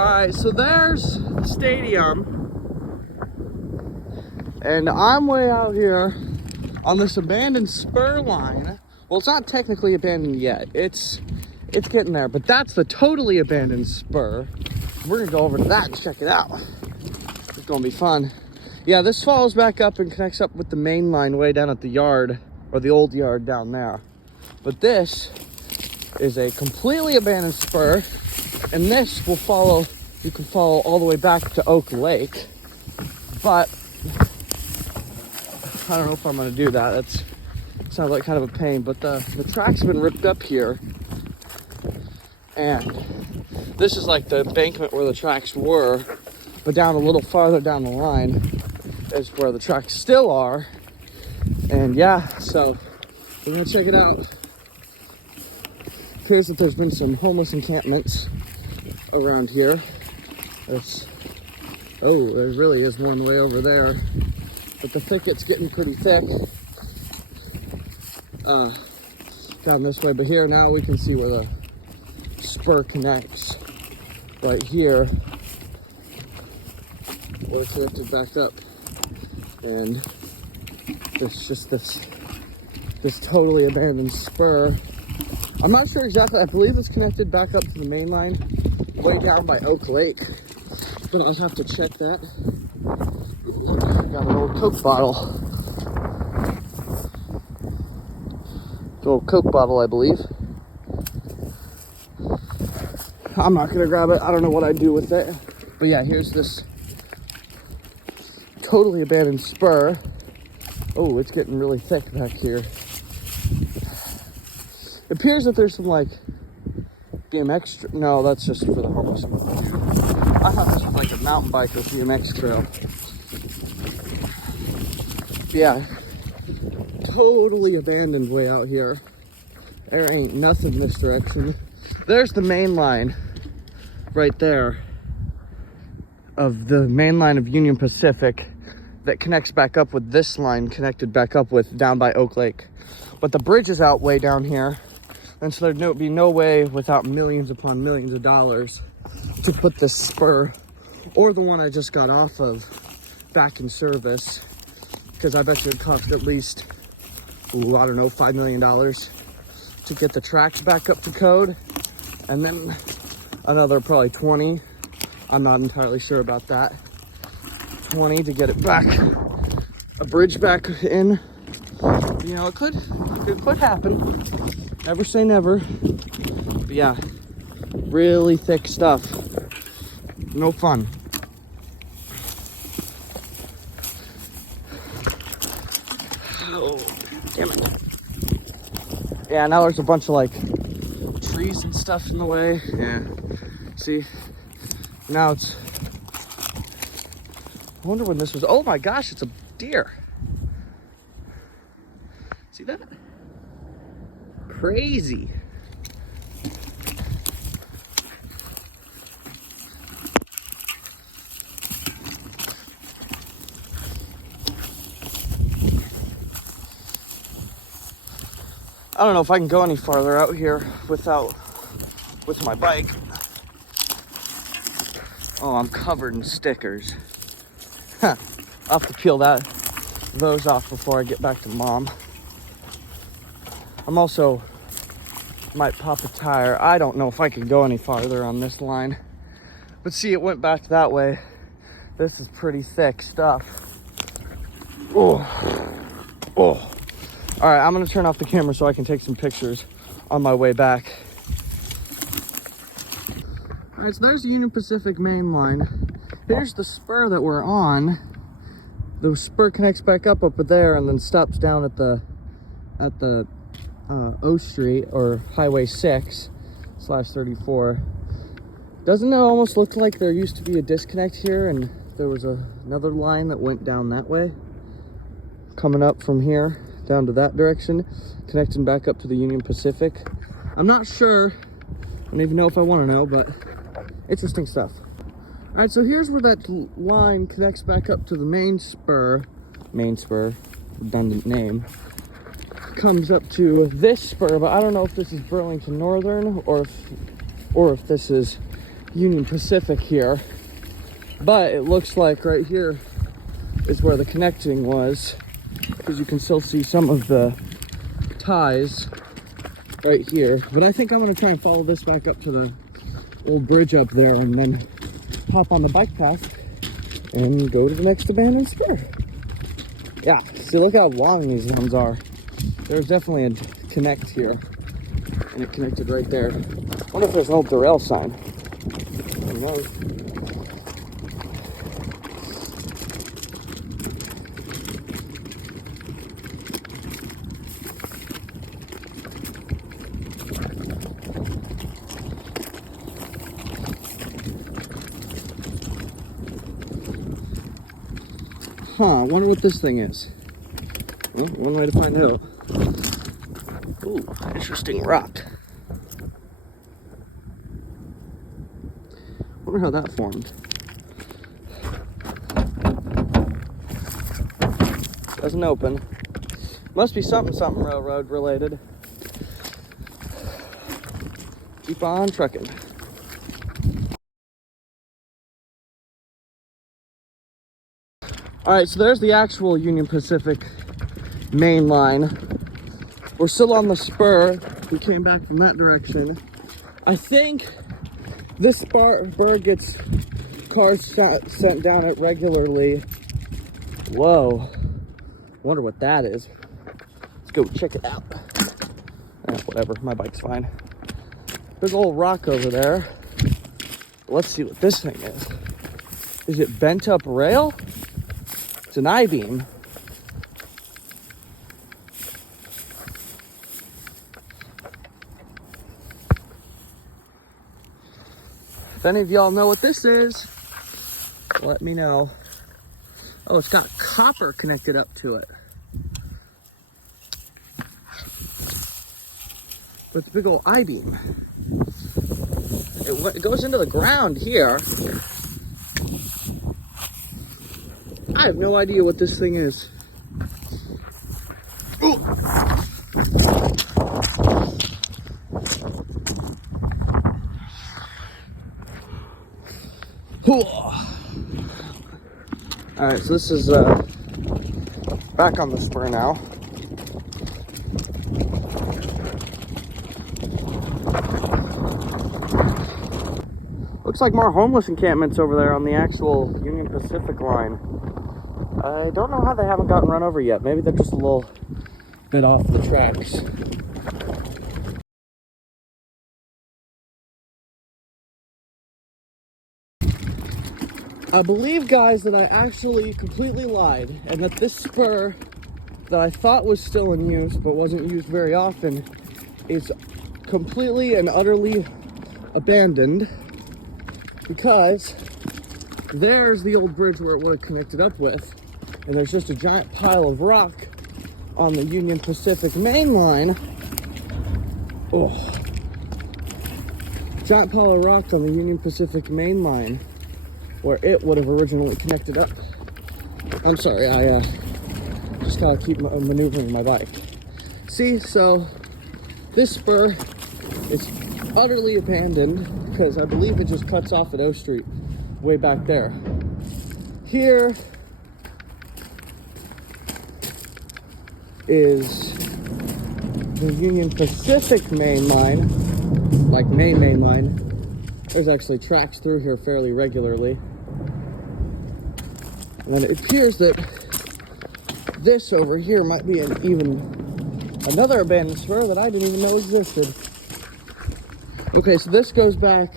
Alright, so there's the stadium. And I'm way out here on this abandoned spur line. Well, it's not technically abandoned yet. It's getting there, but that's the totally abandoned spur. We're gonna go over to that and check it out. It's gonna be fun. Yeah, this follows back up and connects up with the main line way down at the yard, or the old yard down there. But this is a completely abandoned spur, and this will follow, you can follow all the way back to Oak Lake. But I don't know if I'm gonna do that. That sounds like kind of a pain, but the tracks have been ripped up here. And this is like the embankment where the tracks were, but down a little farther down the line is where the tracks still are. And yeah, so we're gonna check it out. Appears that there's been some homeless encampments around here. There really is one way over there, but the thicket's getting pretty thick down this way. But here now we can see where the spur connects right here, where it's lifted back up, and there's just this totally abandoned spur. I'm not sure exactly. I believe it's connected back up to the main line way down by Oak Lake, but I'll have to check that. Got an old Coke bottle. Old Coke bottle, I believe. I'm not gonna grab it. I don't know what I'd do with it. But yeah, here's this totally abandoned spur. Oh, it's getting really thick back here. It appears that there's some like BMX. No, that's just for the homeless. I thought this was like a mountain biker BMX trail. Yeah, totally abandoned way out here. There ain't nothing this direction. There's the main line right there of the main line of Union Pacific that connects back up with this line connected back up with down by Oak Lake. But the bridge is out way down here, and so there'd be no way without millions upon millions of dollars to put this spur or the one I just got off of back in service, because I bet you it cost at least, I don't know, $5 million to get the tracks back up to code, and then another probably 20. I'm not entirely sure about that. 20 to get it back, a bridge back in. You know, it could happen. Never say never. But yeah, really thick stuff. No fun. Oh, damn it. Yeah, now there's a bunch of like trees and stuff in the way. Yeah, see, now it's, I wonder when this was. Oh my gosh, it's a deer. See that? Crazy. I don't know if I can go any farther out here with my bike. Oh, I'm covered in stickers. I'll have to peel those off before I get back to mom. I'm also might pop a tire. I don't know if I can go any farther on this line. But see, it went back that way. This is pretty thick stuff. Oh. All right, I'm gonna turn off the camera so I can take some pictures on my way back. All right, so there's the Union Pacific main line. Here's the spur that we're on. The spur connects back up there and then stops down at the O Street, or Highway 6/34. Doesn't it almost look like there used to be a disconnect here and there was another line that went down that way, coming up from here down to that direction, connecting back up to the Union Pacific? I'm not sure. I don't even know if I want to know, but interesting stuff. All right, so here's where that line connects back up to the main spur, redundant name, comes up to this spur, but I don't know if this is Burlington Northern or if this is Union Pacific here, but it looks like right here is where the connecting was, because you can still see some of the ties right here. But I think I'm going to try and follow this back up to the old bridge up there and then hop on the bike path and go to the next abandoned spur. Yeah, see, look how long these ones are. There's definitely a connect here, and it connected right there. I wonder if there's an old derail sign. Who knows? Huh, I wonder what this thing is. Well, one way to find out. Ooh, interesting rock. Wonder how that formed. Doesn't open. Must be something railroad related. Keep on trucking. All right, so there's the actual Union Pacific main line. We're still on the spur. We came back from that direction. I think this spur gets cars sent down it regularly. Whoa. Wonder what that is. Let's go check it out. Whatever, my bike's fine. There's a little rock over there. Let's see what this thing is. Is it bent up rail? It's an I-beam. If any of y'all know what this is, let me know. Oh, it's got copper connected up to it. But it's a big old I-beam. It goes into the ground here. I have no idea what this thing is. Ooh. All right, so this is back on the spur now. Looks like more homeless encampments over there on the actual Union Pacific line. I don't know how they haven't gotten run over yet. Maybe they're just a little bit off the tracks. I believe, guys, that I actually completely lied, and that this spur that I thought was still in use but wasn't used very often is completely and utterly abandoned, because there's the old bridge where it would have connected up with, and there's just a giant pile of rock on the Union Pacific main line. Oh, giant pile of rock on the Union Pacific main line where it would have originally connected up. I'm sorry, I just gotta keep maneuvering my bike. See, so this spur is utterly abandoned because I believe it just cuts off at O Street way back there. Here is the Union Pacific main line, like main line. There's actually tracks through here fairly regularly. And it appears that this over here might be another abandoned spur that I didn't even know existed. Okay, so this goes back,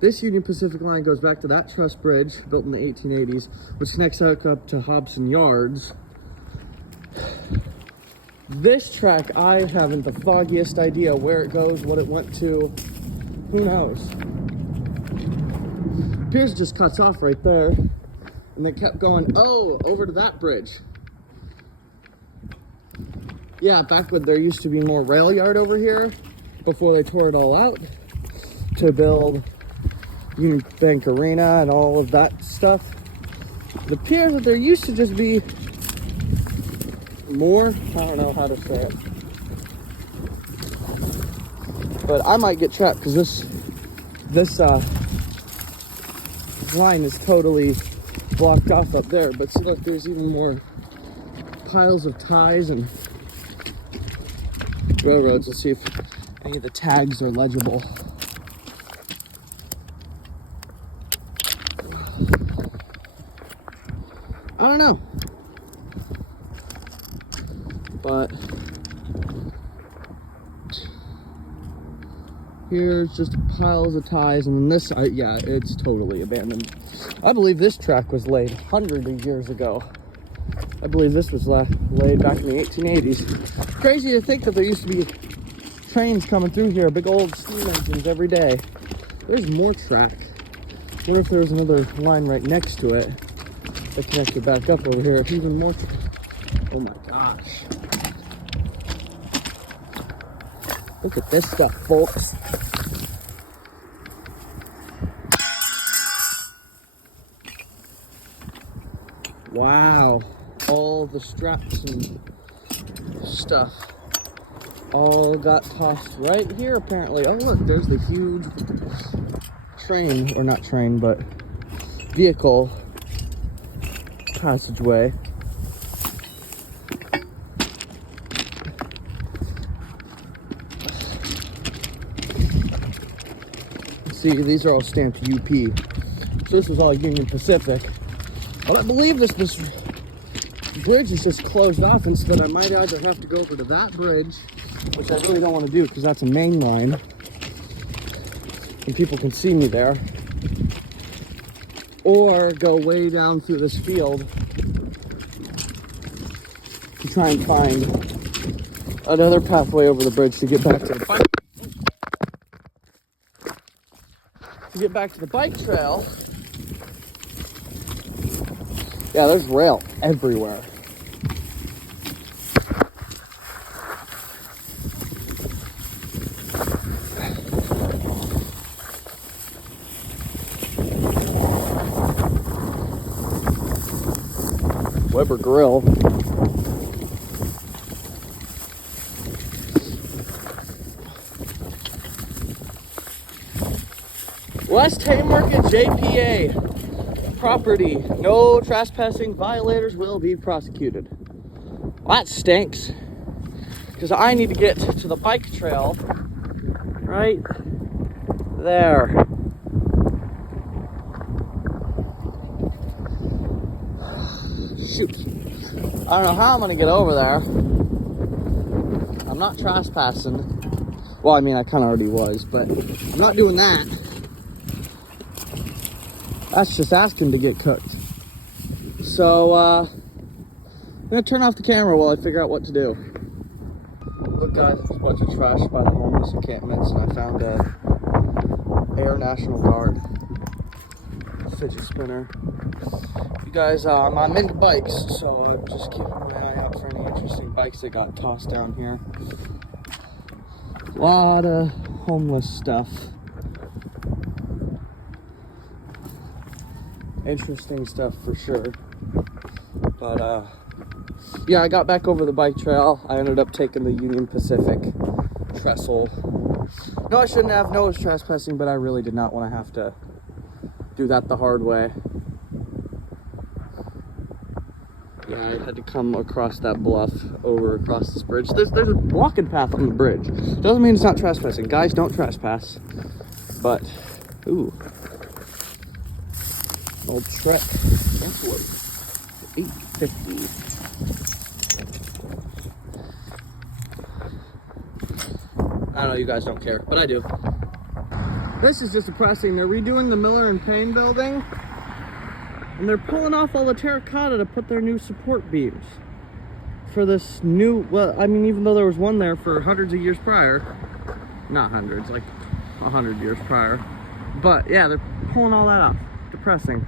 this Union Pacific line goes back to that truss bridge built in the 1880s, which connects up to Hobson Yards. This track, I haven't the foggiest idea where it goes, what it went to, who knows. Appears it just cuts off right there, and then kept going, oh, over to that bridge. Yeah, back when there used to be more rail yard over here, before they tore it all out to build Union Bank Arena and all of that stuff. It appears that there used to just be more, I don't know how to say it, but I might get trapped because this line is totally blocked off up there. But see, look, there's even more piles of ties and railroads. Let's see if any of the tags are legible. I don't know. But here's just piles of ties, and then this, yeah, it's totally abandoned. I believe this track was laid hundreds of years ago. I believe this was laid back in the 1880s. Crazy to think that there used to be trains coming through here, big old steam engines every day. There's more track. What if there's another line right next to it that connected back up over here? Even more track. Oh my gosh. Look at this stuff, folks. Wow. All the straps and stuff all got tossed right here, apparently. Oh, look, there's the huge train, or not train, but vehicle passageway. See, these are all stamped UP. So this is all Union Pacific. Well, I believe this bridge is just closed off, and so that I might either have to go over to that bridge, which I really don't want to do because that's a main line, and people can see me there, or go way down through this field to try and find another pathway over the bridge to get back to the bike. To get back to the bike trail. Yeah, there's rail everywhere. Weber Grill. West Haymarket JPA property. No trespassing. Violators will be prosecuted. Well, that stinks. Because I need to get to the bike trail right there. Shoot. I don't know how I'm going to get over there. I'm not trespassing. Well, I mean, I kind of already was, but I'm not doing that. That's just asking to get cooked. So, I'm gonna turn off the camera while I figure out what to do. Look, guys, it's a bunch of trash by the homeless encampments, and I found a Air National Guard fidget spinner. You guys, I'm into bikes, so I'm just keeping my eye out for any interesting bikes that got tossed down here. A lot of homeless stuff. Interesting stuff for sure. But yeah, I got back over the bike trail. I ended up taking the Union Pacific trestle. No, I shouldn't have. No, it was trespassing, but I really did not want to have to do that the hard way. Yeah, I had to come across that bluff over across this bridge. There's a walking path on the bridge. Doesn't mean it's not trespassing. Guys, don't trespass. But, ooh. Old Trek Envelope, $8.50. I don't know, you guys don't care, but I do. This is just depressing. They're redoing the Miller and Payne building, and they're pulling off all the terracotta to put their new support beams for this new, well, I mean, even though there was one there for hundreds of years prior, not hundreds, like 100 years prior, but yeah, they're pulling all that off. Depressing.